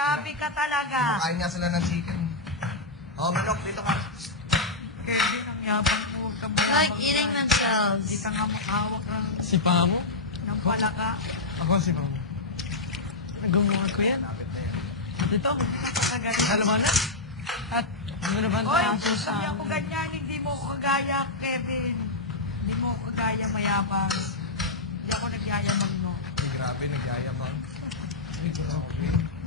Grabe ka talaga. Kumakain nga sila ng chicken. Oh, manok, dito ka. Kevin, ang yabang mo. Like eating themselves. Hindi ka nga makahawak ng... Si Pamo? ng palaka. Ako si Pamo. Nagawa ko yan. Dito, Nakakagaling. alam na. At ano na ba ang Oy, kaso sa... hindi ako ganyan. Hindi mo ako kagaya, Kevin. Hindi mo ako kagaya mayabang. Hindi ako nagyayamang, no. Grabe, nagyayamang. Hindi ako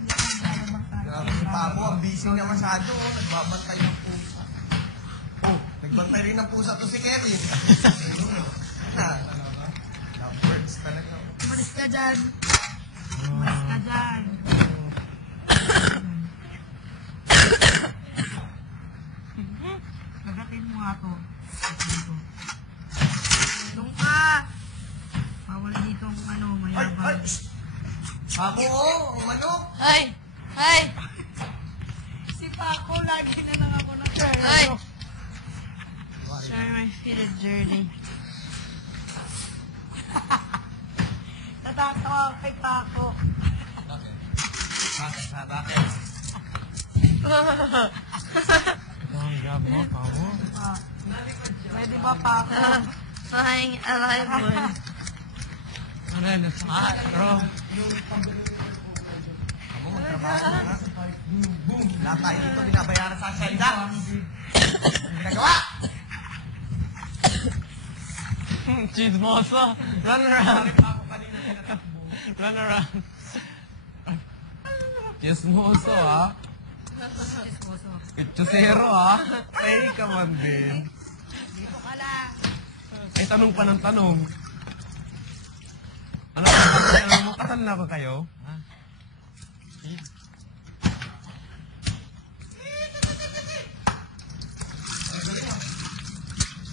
nagyayamang tayo. Grabe si Pamo, ang busy niya masyado. Nagbabantay ng pusa. Oh, nagbantay rin ng pusa to si Kevin. Birds talaga. Umalis ka dyan. Umalis ka dyan. Gagatin mo nga to. Doon ka. Bawal dito ang ano, Ay, ay! mayabang. Pamo, oh, manok! Hey! Hey! Si Paco, lagi na lang ako na Hey! Sorry, my feet are dirty. Natatawa ako kay Paco. Bakit? Bakit? Bakit? Ito ang grab mo, Pamo. Ah, pwede ba Paco? Flying alive one. Ano yan? Bro. Pamo, magtrabaho na nga. Boom! Lahat tayo dito binabayaran sa asyenda. Ang ginagawa? Chismoso. Run around. Run around. Chismoso, ha? Chusero, ha? Ay, ka man din. Dito ka lang. Ay, tanong pa ng tanong. Ano mo? Kasal na ba kayo? Ha?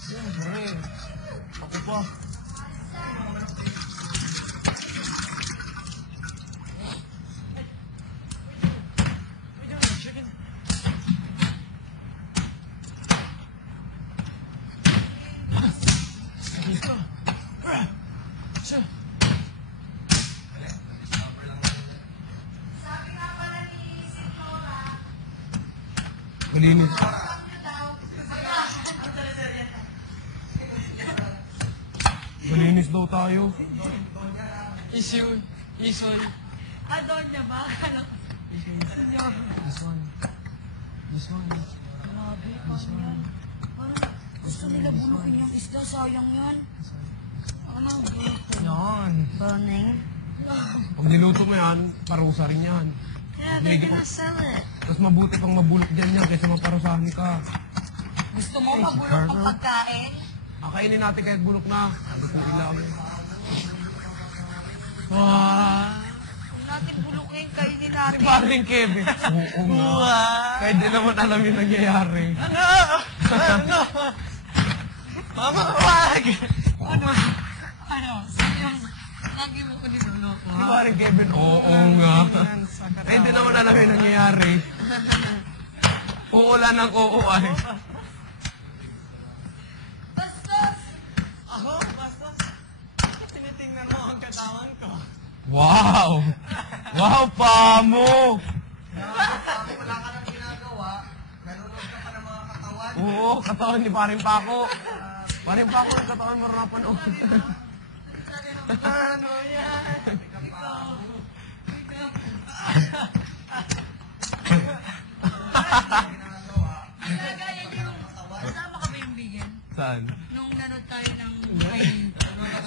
Siyempre. Ako pa. Dito. Siya. Malinis. Malinis daw tayo. Isoy. Doon niya ba? Ano? Senyor. This one. This one. Grabe, paano yan? Parang gusto nila bulukin yung isda, sayang yan. Ano ang bulukin? Yan. Boning. Pag niluto mo yan, parusa rin yan. Yeah, they're gonna sell it. Mas mabuti pang mabulok dyan yan kaysa maparusahan ka. Gusto mo mabulok ang pagkain? Akainin natin kahit bulok na. Ano po lang. Wow. Kung natin bulukin, kainin Si natin. Paring Kevin. Oo nga. Kahit di naman alam yung nangyayari. Ano? Ano? Mama, wag! Ano? Lagi mo ko niloloko, Si ha? Paring Kevin, oo nga. Kahit di naman alam yung nangyayari. Uulan ng oo ay. Ako? Basta? Tinitingnan mo ang katawan ko. Wow! Wow, Pamo! Pamo, wala ka nang ginagawa. Nanonood ka pa ng mga katawan. Oo, katawan ni Paring Paco. Paring Paco, ang katawan mo rin napanood. Ano yan? Kasama ka ba yung bigyan? Saan? Nung nanood tayo ng...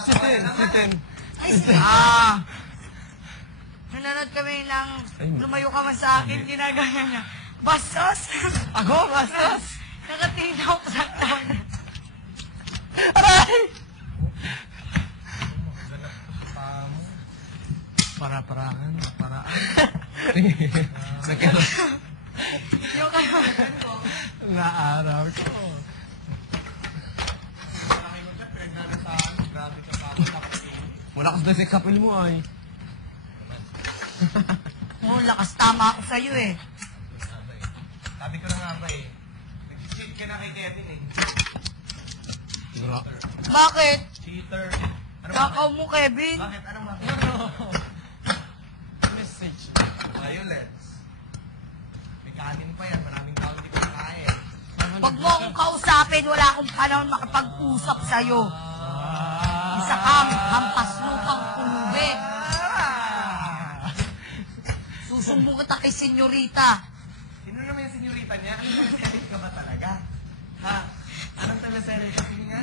Sitin. Ay, sige. Ah! Nung nanood kami ng... Ay, Lumayo ka man sa akin, ginagaya niya. Bastos! Ako, bastos! Nakatingin ako sa taon. Aray! Para-parahan, paraan. Nakita. Yung kayo. Naaraw ko. Malakas na si kapil mo ay. Oh, lakas tama ako sa'yo eh. Sabi ko na nga ba eh. Nag-cheat ka na kay Kevin eh. Bakit? Cheater. Ano ba? Kakaw mo, Kevin. Bakit? Anong bakit? Message. Violence. usapin, wala akong panahon makapag-usap sa'yo. Isa kang hampas lupang pulubi. Susumbong kita kay senyorita. Sino naman yung senyorita niya? Anong teleserit ka ba talaga? Ha? Anong teleserit ka? Sige nga.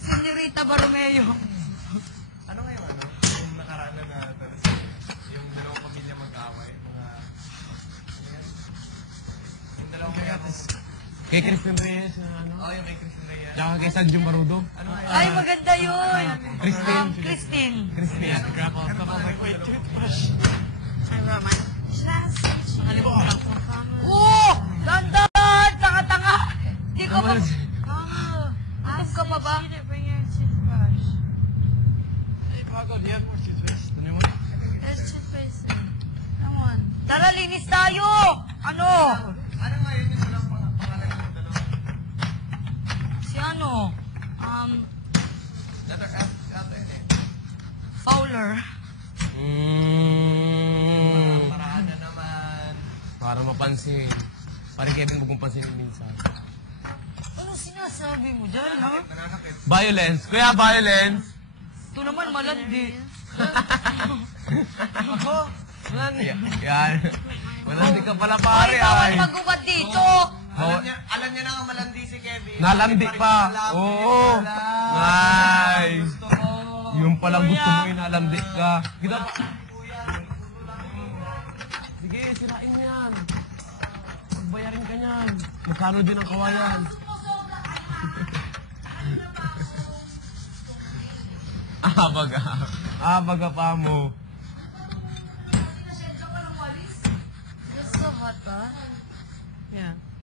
Senyorita Baromeo. Ano nga yung ano? Yung nakaraan na teleserit. Yung dalawang pamilya mag-away. Mga... Ano yan? Yung dalawang kaya... Kay Kristen Reyes na ano? Oo, yung kay Christine Reyes. Tsaka kay Sanjung Marudo. Ano nga yun? Ay, maganda yun. Christine. Christine. Christian. I wrote mine. Nakalimutan ko. Oo! Dandan! Tanga-tanga! Di ko pa... Ask ka pa ba? you to bring your toothbrush. Hey, Paco, do you have more toothpaste? Ano mo? There's toothpaste. Come on. Tara, linis tayo! Ano? Ano nga yun? Yung walang pangalan ng dalawa. Si ano? Letter F. Yata yun eh. Fowler. Paraan na naman. Para mapansin. Parang Kevin, huwag mong pansinin minsan. Ano sinasabi mo dyan, ha? Nananakit. Violence. Kuya, violence. Ito naman malandi. Ako? Yan. Malandi ka pala, pare. Ay, bawal Ay. magubad dito! Alam niya na nga malandi si Kevin. Nalandi pa. Oo. Nice. Gusto ko. Yung palang gusto mo inalandi ka. Kita pa. Sige, sirain mo yan. Magbayarin ka niyan. Magkano din ang kawayan? Baga pa mo. It's so hot, ha? Yeah.